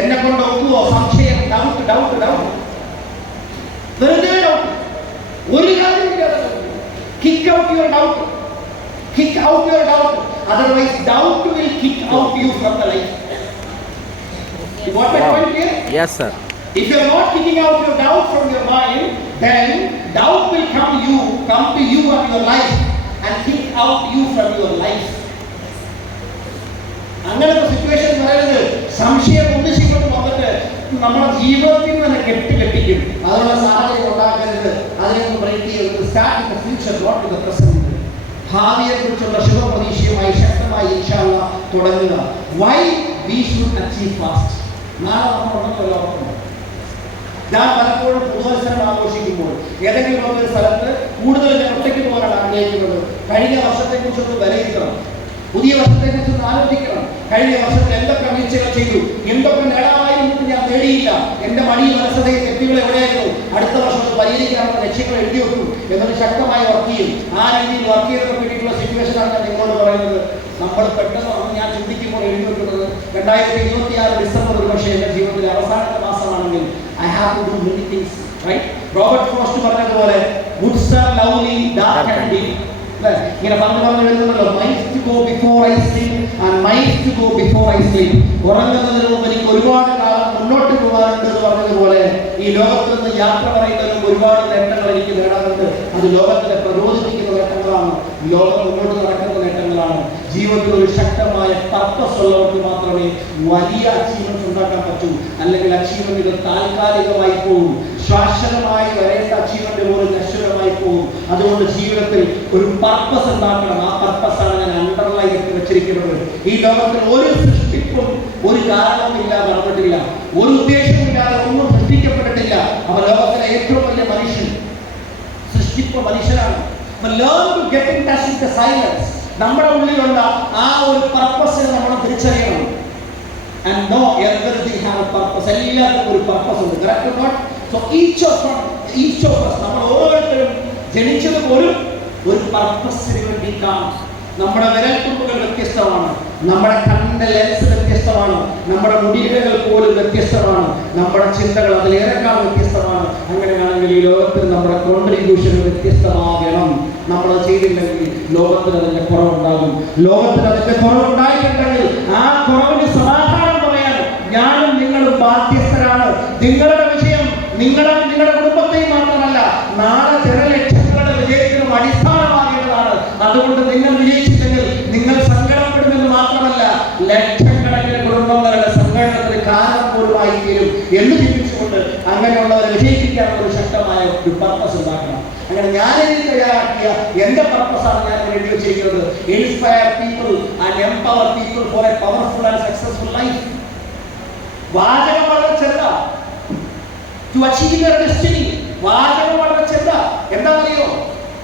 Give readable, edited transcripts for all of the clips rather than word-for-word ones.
എന്നെ കൊണ്ട് ഒക്കുവോ? സംശയം, ഡൗട്ട് ഡൗട്ട് ഡൗട്ട്, വെറുതെ ഡൗട്ട്, ഒരു കാര്യമില്ലാതെ. Kick out your doubt, kick out your doubt, otherwise doubt will kick out you from the life. You got my point here? Yes sir. If you are not kicking out your doubt from your mind, then doubt will come to you and your life and kick out you from your life. അങ്ങനത്തെ situation പറയുന്നത് സംശയം ഉദ്ദേശിക്കൊണ്ട് വന്നിട്ട് നമ്മുടെ ജീവിതത്തിൽ തന്നെ കെട്ടിക്കും. അതിനുള്ള സാഹചര്യം ഉണ്ടാക്കരുത്. അതിനൊന്നും ബ്രേക്ക് ചെയ്ത് start in the future, not in the present. ഭാവിയെ കുറിച്ചുള്ള ശുഭപ്രതീക്ഷയുമായി ശക്തമായി ഇൻഷാ അല്ലാഹ് തുടങ്ങുക. Why we should achieve fast. നാളെ നമ്മളുണ്ടെന്ന് ലോകത്തുണ്ട്. ഞാൻ പലപ്പോഴും പുതുവത്സരം ആഘോഷിക്കുമ്പോൾ ഏതെങ്കിലും ഒരു സ്ഥലത്ത് കൂടുതൽ ഞാൻ ഒറ്റയ്ക്ക് പോകാനാണ് ആഗ്രഹിക്കുന്നത്. കഴിഞ്ഞ വർഷത്തെക്കുറിച്ചൊന്ന് വിലയിരുത്തണം, പുതിയ വർഷത്തെക്കുറിച്ചൊന്ന് ആലോചിക്കണം. കഴിഞ്ഞ വർഷത്തിൽ എന്തൊക്കെ വീഴ്ചകൾ ചെയ്തു, എന്തൊക്കെ നേടാമായിരുന്നു ഞാൻ നേടിയില്ല, എന്റെ മടിയും മനസ്സതയും തെറ്റുകൾ എവിടെയായിരുന്നു, അടുത്ത വർഷം പരിഹരിക്കാനുള്ള ലക്ഷ്യങ്ങൾ എഴുതി വെക്കും എന്നൊരു ശക്തമായി വർക്ക് ചെയ്യും. ആ രീതിയിൽ വർക്ക് ചെയ്തതിനെ പറ്റിയിട്ടുള്ള സിറ്റുവേഷനാണ് ഞാൻ നിങ്ങളോട് പറയുന്നത്. നമ്മൾ പെട്ടെന്ന് ഞാൻ ചിന്തിക്കുമ്പോൾ എഴുതി വെക്കുന്നത് 2026 ഡിസംബർ ഒരു പക്ഷേ എന്റെ ജീവിതത്തിലെ അവസാനത്തെ മാസമാണെങ്കിൽ I have to do many things, right? Robert frost പറഞ്ഞതുപോലെ woods are lovely, dark and dim. ഇങ്ങനെ പറഞ്ഞു എഴുതുന്നല്ലോ, miles to go before I sleep and miles to go before I sleep. ഉറങ്ങുന്നതിന് മുമ്പ് എനിക്ക് ഒരുപാട് കാലം മുന്നോട്ട് പോകാനുണ്ട് എന്ന് പറഞ്ഞതുപോലെ ഈ ലോകത്തിൽ നിന്ന് യാത്ര പറയുന്നതിനും ഒരുപാട് നേട്ടങ്ങൾ എനിക്ക് നേടാനുണ്ട്. അത് ലോകത്തിലെ പ്രചോദിപ്പിക്കുന്ന നേട്ടങ്ങളാണ്, ലോകം മുന്നോട്ട് നടക്കുന്ന നേട്ടങ്ങളാണ്. ജീവിതത്തിൽ ഒരു ശക്തമായ പർപ്പസ് ഉള്ളവർക്ക് മാത്രമേ വലിയ അച്ചീവ്മെന്റ്സ് ഉണ്ടാക്കാൻ പറ്റൂ. അല്ലെങ്കിൽ അച്ചീവ്മെന്റുകൾ താൽക്കാലികമായി പോകും, ശാശ്വതമായി വരേണ്ട അച്ചീവ്മെന്റ് പോലും നശ്വരമായി പോകും. അതുകൊണ്ട് ജീവിതത്തിൽ ഒരു പർപ്പസ് ഉണ്ടാക്കണം. ആ പർപ്പസാണ് ഞാൻ അണ്ടർലൈൻ ചെയ്ത് വെച്ചിരിക്കുന്നത്. ഈ ലോകത്തിൽ ഒരു സൃഷ്ടിപ്പും ഒരു കാരണവുമില്ലാതെ നടന്നിട്ടില്ല, ഒരു ഉദ്ദേശമില്ലാതെ ഒന്നും സൃഷ്ടിക്കപ്പെട്ടിട്ടില്ല. അവ ലോകത്തിലെ ഏറ്റവും വലിയ മനുഷ്യൻ സൃഷ്ടിപ്പ് മനുഷ്യനാണ്. Learn to get in touch with the silence. നമ്മുടെ ഉള്ളിലുള്ള ആ ഒരു പർപ്പസിനെ നമ്മൾ തിരിച്ചറിയണം. And know everything have a purpose. എല്ലാവർക്കും ഒരു പർപ്പസ് ഉണ്ട്. Correct or not? So each of us നമ്മൾ ഓരോരുത്തരും ജനിച്ചത് പോലും ഒരു പർപ്പസിന് വേണ്ടിയിട്ടാണ്. നമ്മുടെ വിരൽത്തുമ്പുകൾ വ്യത്യസ്തമാണ്, നമ്മുടെ കണ്ണിന്റെ ലെൻസ് വ്യത്യസ്തമാണ്, നമ്മുടെ മുടിയിഴകൾ പോലും വ്യത്യസ്തമാണ്, നമ്മുടെ ചിന്തകൾ അതിലേറെക്കാൾ വ്യത്യസ്തമാണ്. അങ്ങനെയാണെങ്കിൽ ഈ ലോകത്തിൽ നമ്മുടെ കോൺട്രിബ്യൂഷൻ വ്യത്യസ്തമാകണം. നമ്മൾ ചെയ്തില്ലെങ്കിൽ ലോകത്തിന് അതിന്റെ കുറവുണ്ടാകും. ലോകത്തിന് അതിന്റെ കുറവുണ്ടായിട്ടുണ്ടെങ്കിൽ ആ കുറവിന് സമാധാനം പറയാൻ ഞാനും നിങ്ങളും ബാധ്യസ്ഥരാണ്. നിങ്ങളുടെ വിഷയം നിങ്ങളുടെ കുടുംബത്തെയും മാത്രമല്ല, നാളെ ജനലക്ഷങ്ങളുടെ വിജയത്തിനും അടിസ്ഥാനമാകേണ്ടതാണ്. അതുകൊണ്ട് നിങ്ങൾ വിജയിച്ചില്ലെങ്കിൽ നിങ്ങൾ സങ്കടപ്പെടുമെന്ന് മാത്രമല്ല, ലക്ഷക്കണക്കിന് കുടുംബങ്ങളുടെ സങ്കടത്തിന് കാരണം പോലുമായി തീരും എന്ന് ചിന്തിച്ചുകൊണ്ട് അങ്ങനെയുള്ളവരെ വിജയിപ്പിക്കാനുള്ള ഒരു ശക്തമായ ഒരു പർപ്പസ് ഉണ്ടാക്കണം. അങ്ങനെ ഞാൻ എഴുതി തയ്യാറാക്കിയ എന്റെ പർപ്പസാണ് ഞാൻ എഴുതി വെച്ചിരിക്കുന്നത്. Inspire people and empower people four A powerful and successful life. വാചകം വളരെ ചെറുതാ. To achieve your destiny. വാചകം വളരെ ചെറുതാ. എന്താണെന്നറിയോ?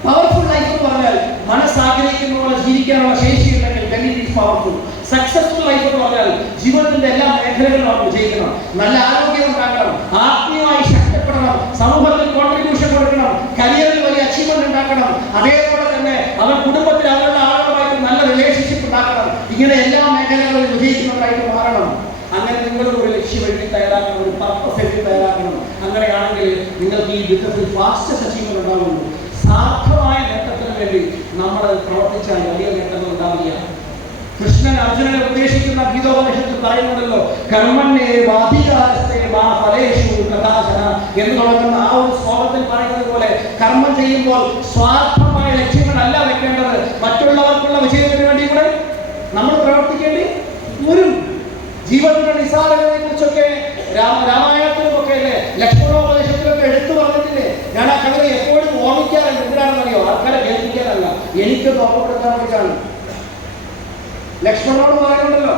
പവർഫുൾ ലൈഫ് എന്ന് പറഞ്ഞാൽ മനസ്സാഗ്രഹിക്കുന്ന പോലെ ജീവിക്കാനുള്ള ശേഷി ഉണ്ടെങ്കിൽ then it is powerful. Successful life എന്ന് പറഞ്ഞാൽ ജീവിതത്തിന്റെ എല്ലാ മേഖലകളിലും നമ്മൾ വിജയിക്കണം, നല്ല ആരോഗ്യം ഉണ്ടാക്കണം, ആത്മീയമായി ശക്തിപ്പെടണം, സമൂഹത്തിൽ കോൺട്രിബ്യൂഷൻ കൊടുക്കണം, കരിയറിൽ വലിയ അച്ചീവ്മെന്റ് ഉണ്ടാക്കണം, അതേപോലെ തന്നെ അവൻ കുടുംബത്തിൽ അവരുടെ ആളുകളുമായിട്ട് നല്ല റിലേഷൻഷിപ്പ് ഉണ്ടാക്കണം. ഇങ്ങനെ എല്ലാ മേഖലകളിലും വിജയിക്കുന്നവരായിട്ട് മാറണം. അങ്ങനെ നിങ്ങൾ ഒരു ലക്ഷ്യം എഴുതി തയ്യാറാക്കണം, ഒരു പർപ്പസ് എഴുതി തയ്യാറാക്കണം. അങ്ങനെയാണെങ്കിൽ നിങ്ങൾക്ക് ഈ യുദ്ധത്തിൽ ഫാസ്റ്റസ്റ്റ് അച്ചീവ്മെന്റ് ഉണ്ടാവുള്ളൂ. സാർത്ഥമായ നേട്ടത്തിന് വേണ്ടി നമ്മൾ പ്രവർത്തിച്ചാൽ വലിയ നേട്ടങ്ങൾ ഉണ്ടാവില്ല. കൃഷ്ണൻ അർജുനനെ ഉപദേശിക്കുന്ന ഗീതോപനിഷത്തിൽ പറയുന്നുണ്ടല്ലോ, കർമ്മണ്യേ വാധികാരസ്തേ മാ ഫലേഷു കഥാചന എന്ന് തുടങ്ങുന്ന ആ ഒരു ശ്ലോകത്തിൽ പറയുന്നത് പോലെ കർമ്മം ചെയ്യുമ്പോൾ സ്വാർത്ഥമായ ലക്ഷ്യങ്ങളല്ല വെക്കേണ്ടത്, മറ്റുള്ളവർക്കുള്ള വിജയത്തിന് വേണ്ടി കൂടെ നമ്മൾ പ്രവർത്തിക്കേണ്ടി വരും. ജീവിതത്തിന്റെ നിസാരതയെ കുറിച്ചൊക്കെ രാമായണത്തിലുമൊക്കെ അല്ലേ, ലക്ഷ്മണോപദേശത്തിലൊക്കെ എടുത്തു പറഞ്ഞിട്ടില്ലേ? ഞാൻ ആ കവിത എപ്പോഴും ഓർമ്മിക്കാറുണ്ട്. എന്തിനാണെന്നറിയോ? ആൾക്കാരെ കേൾപ്പിക്കാനല്ല, എനിക്ക് ഓർമ്മപ്പെടുത്താൻ വേണ്ടിയിട്ടാണ്. ലക്ഷ്മണനോട് പറയുന്നുണ്ടല്ലോ,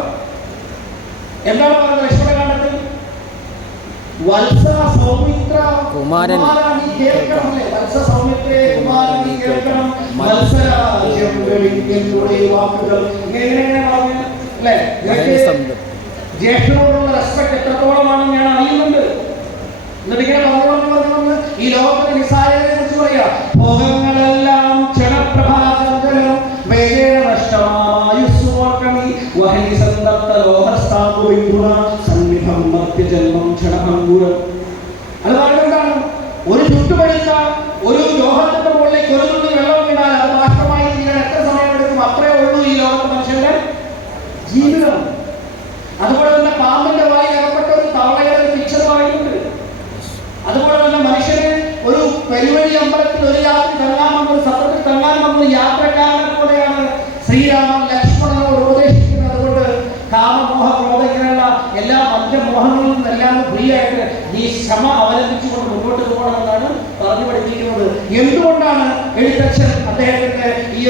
എന്താണ് പറയുന്നത് ലക്ഷ്മണകാണ്ഡത്തിൽ? വത്സ സൗമിത്ര കുമാരൻ നീ കേൾക്കണമല്ലേ, വത്സ സൗമിത്രേ കുമാരൻ നീ കേൾക്കണം, വത്സരാജ്യം വെളിഞ്ഞെന്നുടെ വാക്കുകൾ. ഇങ്ങനെ പറഞ്ഞു അല്ലേ? ജ്യേഷ്ഠനോടുള്ള റെസ്പെക്ട് എത്രത്തോളമാണെന്ന് ഞാൻ അറിയുന്നുണ്ട്. എന്നിട്ട് ഇങ്ങനെ പറഞ്ഞു ഈ ലോകത്തിന്റെ നിസാരതയെ കുറിച്ച് പറയാ, ഭോഗങ്ങളെല്ലാം ക്ഷണപ്രഭാചന്ദ്രം വേഗേന നഷ്ടമായുസ്സുമോർക്കമി വഹി സന്തപ്ത ലോഹസ്ഥാപു വിഗുണ സന്നിധി ദീർഘം മർത്യജന്മം ക്ഷണഭംഗൂരം. അത് പറയുന്നതാണ്, ഒരു ചുട്ടുപഴുത്ത ഒരു ലോഹത്തിന്റെ മുകളിലേക്ക് ഒരു തുള്ളി വെള്ളം വീണാൽ അത് ബാഷ്പമായി തീരാൻ എത്ര സമയമെടുക്കും? അത്രേ ഉള്ളൂ ഈ ലോകത്ത് മനുഷ്യന്റെ ജീവിതം. അതുപോലെ തന്നെ പാമ്പിന്റെ വായിൽ അകപ്പെട്ട ഒരു തവളയുടെ ഒരു പിക്ചർ വായിട്ടുണ്ട്. അതുപോലെ തന്നെ മനുഷ്യന് ഒരു പെരുവഴി അമ്പലത്തിൽ ഒരു രാത്രി തങ്ങാമെന്നൊരു സത്രത്തിൽ തങ്ങാമെന്നൊരു യാത്രക്കാരനെ പോലെയാണ് ശ്രീരാമൻ ലക്ഷ്മണനോട് ഉപദേശിക്കുന്നത്. അതുകൊണ്ട് കാമമോഹ ക്രോധത്തിനുള്ള എല്ലാ പഞ്ചമോഹങ്ങളിൽ നിന്നെല്ലാം ഫ്രീ ആയിട്ട് ഈ ക്ഷമ അവലംബിച്ചുകൊണ്ട് മുന്നോട്ട് പോകണമെന്നാണ് പറഞ്ഞു പഠിപ്പിക്കുന്നത്. എന്തുകൊണ്ടാണ് എഴുത്തച്ഛൻ അദ്ദേഹത്തിന്റെ ഈ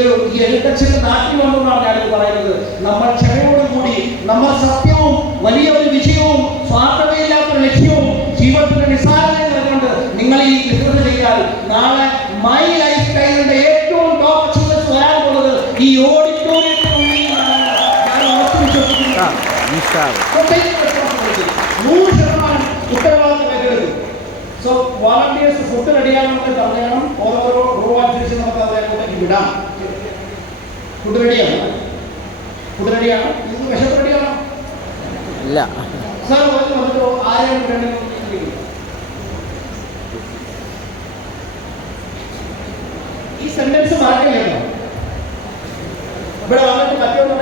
എഴുത്തച്ഛന് നാട്ടിൽ വന്നതാണ് ഞാനിത് പറയുന്നത്. നമ്മൾ ക്ഷമയോടുകൂടി നമ്മൾ സത്യവും വലിയ ഒരു വിജയവും സ്വാർത്ഥതയില്ലാത്ത ലക്ഷ്യവും ജീവിതത്തിന്റെ നിസ്സാരതയും നിന്നുകൊണ്ട് നിങ്ങൾ ഈ കൃത്യം ചെയ്താൽ നാളെ മൈ ലൈഫ് സ്റ്റൈലിന്റെ ഏറ്റവും ടോപ്പ് അച്ചീവ്മെന്റ്സ് വരാൻ പോകുന്നത് ഈ ഓഡിറ്റോറിയത്തിൽ 100% ഉത്തരവാദിത്തം ഏറ്റെടുക്കും. സോ വോളണ്ടിയേഴ്സ് ഫുഡ് റെഡിയാണെന്ന് പറയണം. ഓരോരോ റോ അനുസരിച്ച് നമുക്ക് അതിലേക്ക് വിടാം. ഫുഡ് റെഡിയാണ്, ഫുഡ് റെഡിയാണ്. ഇത് വിശപ്പ് റെഡിയാണോ? ഇല്ല സാർ വന്നിട്ട് ആരെയും വേണമെങ്കിൽ ഈ സെന്റൻസ് മാറ്റില്ല. ഇവിടെ വന്നിട്ട് മറ്റൊന്നും